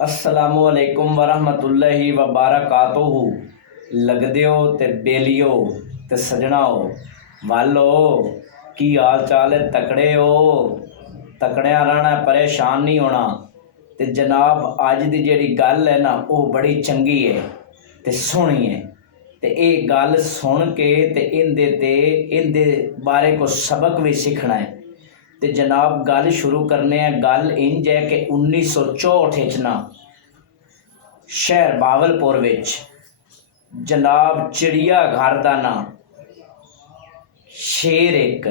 अस्सलामुअलैकुम वरहमतुल्लाहि वबरकातुहू। लगदियो ते बेलियो ते सजनाओ वालो की हाल चाल है? तकड़े हो? तकड़िया रहना, परेशान नहीं होना। ते जनाब अज की जिहड़ी गल है ना वो बड़ी चंगी है ते सोहनी है। ते ये गल सुन के ते इंदे बारे को सबक भी सीखना है। तो जनाब गल शुरू करने हैं। गल इंज है कि 1964 ना शहर बावलपुर विच जनाब चिड़िया घर का ना शेर एक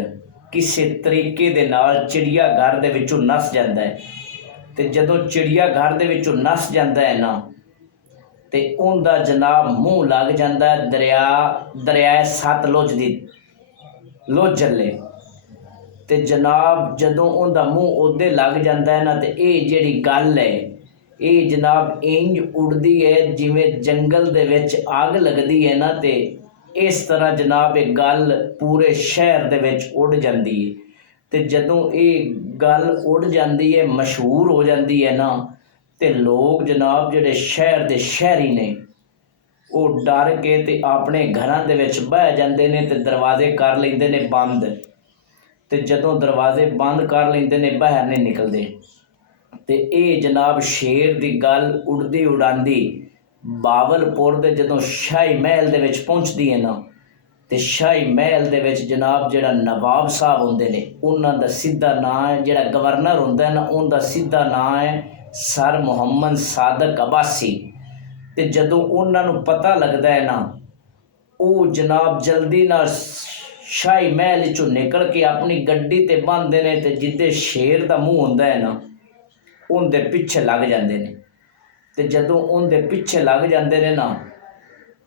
किसी तरीके दे नाल चिड़िया घर दे विचों नस जाता है। तो जदों चिड़िया घर दे विचों नस जाता है ना तो उनका जनाब मूँह लग जाता है दरियाए सतलुज की लुज जले। तो जनाब जदों उनका मूँह उदे लग जाता है ना तो ये जिहड़ी गल है ये जनाब इंज उड़दी है जिवें जंगल दे विच अग लगदी है ना। तो इस तरह जनाब एक गल पूरे शहर दे विच उड़ जाती है। तो जदों ये गल उड़ जाती है मशहूर हो जाती है ना तो लोग जनाब जिहड़े शहर दे शहरी ने वो डर के ते अपने घरां दे विच बह जाते हैं तो दरवाजे कर लेंदे ने बंद। तो जदों दरवाजे बंद कर लेंदे ने बाहर नहीं निकलते। तो ये जनाब शेर की गल उड़दी उड़ांदी बावलपुर के जदों शाही महल दे विच पहुँचती है ना तो शाही महल दे विच जनाब जिहड़ा नवाब साहब होंदे ने उन्हां दा सीधा नाम है, जिहड़ा गवर्नर होंदा है ना उनका सीधा नाम है सर मुहम्मद सादक अब्बासी। तो जदों उन्होंने पता लगता है ना वो जनाब जल्दी ना शाही महल चों निकल के अपनी गड्डी ते बहांदे ने ते जिद्दे शेर का मूँह होंदा है ना उनके पिछे लग जाते हैं। तो जदों उनके पिछे लग जाते हैं ना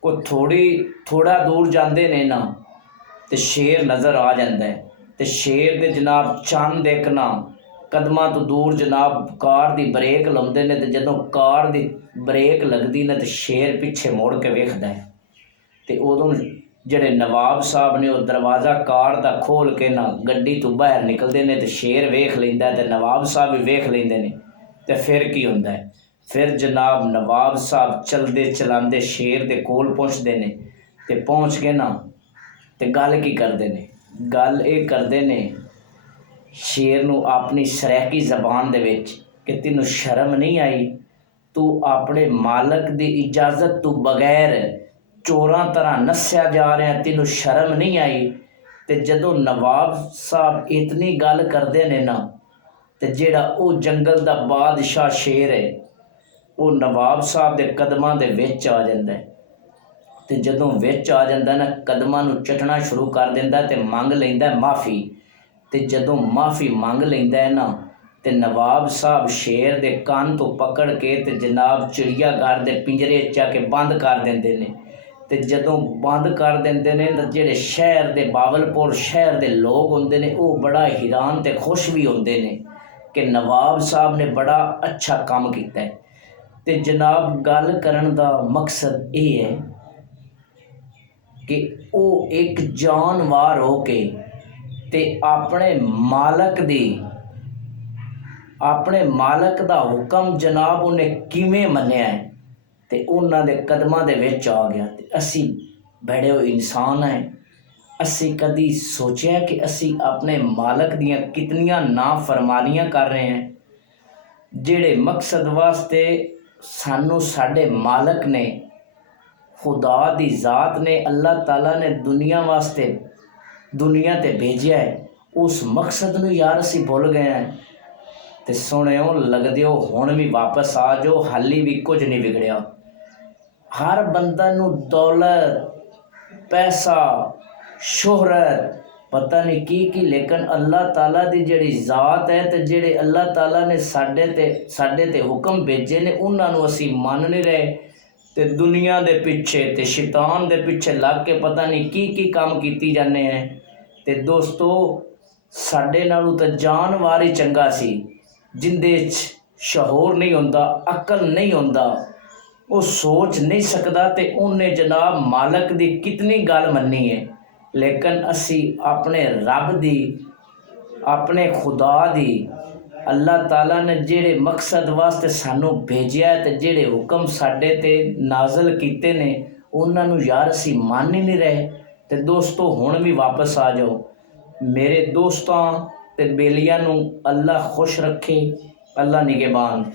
को थोड़ा दूर जाते हैं ना तो शेर नज़र आ जाता है। तो शेर के जनाब चंद देखना कदमां तो दूर जनाब कार की ब्रेक लाउंदे ने। तो जदों कार की ब्रेक लगती ना तो शेर पिछे मुड़ के वेखदा है। तो उदों जिहड़े नवाब साहब ने वो दरवाज़ा कार का खोल के ना गड्डी तो बाहर निकलते हैं तो शेर वेख लेंदा है तो नवाब साहब भी वेख लेंदे ने। तो फिर की होंदा है? फिर जनाब नवाब साहब चलते चलाते शेर के कोल पहुँचते हैं। तो पहुँच के ना तो गल की करते हैं? गल ये करते हैं शेर नूं अपनी सरैकी जबान दे विच कि तैनूं शर्म नहीं आई? तू अपने मालक की इजाज़त तो बगैर चोरां तरह नस्या जा रहा, तैनूं शर्म नहीं आई? तो जदों नवाब साहब इतनी गल करते हैं ना तो जिहड़ा वो जंगल का बादशाह शेर है वो नवाब साहब के कदमां दे विच आ जाता है। तो जदों विच आ जाता ना कदमां नूं चटना शुरू कर दिंदा ते मंग लैंदा माफ़ी। तो जदों माफ़ी मंग लैंदा है ना तो नवाब साहब शेर के कान तो पकड़ के ते जनाब चिड़िया घर के पिंजरे जाके बंद कर देंदे ने। तो जदों बंद कर देंदे ने तो जिहड़े शहर के बावलपुर शहर के लोग होंदे ने वो बड़ा हैरान ते खुश भी होंदे ने कि नवाब साहब ने बड़ा अच्छा काम किया है। तो जनाब गल करन दा मकसद ये है कि वो एक जानवर हो के ते अपने मालक दा हुक्म जनाब उन्हें किवें मन्निया है ते उन्हां दे कदमां दे विच आ गया। ते असी बड़े इंसान हैं, असी कदी सोचा कि असी अपने मालक दियां कितनियां नाफरमानियां कर रहे हैं। जिहड़े मकसद वास्ते सानू साडे मालक ने खुदा दी ज़ात ने अल्लाह ताला ने दुनिया वास्ते दुनिया ते भेजा है उस मकसद नूं यार असी भुल गए हैं। तो सुनियो लगदियो हुण भी वापस आ जाओ, हाली भी कुछ नहीं बिगड़िया। हर बंदा नूं दौलत पैसा शोहरत पता नहीं की लेकिन अल्लाह ताला दी जिहड़ी ज़ात है तो जिहड़े अल्लाह ताला ने साडे ते हुक्म भेजे ने उन्हां नूं असीं मन नहीं रहे। तो दुनिया दे पिछे ते शैतान दे पिछे लग के पता नहीं की काम कीती जाने हैं। तो दोस्तों साडे नालों तो जानवर ही चंगा सी जिंदे शहूर नहीं होंदा, अकल नहीं होंदा, वो सोच नहीं सकता। तो उन्हें जनाब मालक दी कितनी गल मन्नी है लेकिन असी अपने रब दी अपने खुदा दी अल्लाह ताला ने ਜਿਹੜੇ ਮਕਸਦ ਵਾਸਤੇ ਸਾਨੂੰ ਭੇਜਿਆ ਤੇ ਜਿਹੜੇ ਹੁਕਮ ਸਾਡੇ ਤੇ ਨਾਜ਼ਲ ਕੀਤੇ ਨੇ ਉਹਨਾਂ ਨੂੰ ਯਾਰ ਅਸੀਂ ਮੰਨ ਹੀ ਨਹੀਂ ਰਹੇ। ਤੇ ਦੋਸਤੋ ਹੁਣ ਵੀ ਵਾਪਸ ਆ ਜਾਓ। ਮੇਰੇ ਦੋਸਤਾਂ ਤੇ ਬੇਲੀਆਂ ਨੂੰ ਅੱਲਾ ਖੁਸ਼ ਰੱਖੇ। ਅੱਲਾ ਨਿਗਹਿਬਾਨ।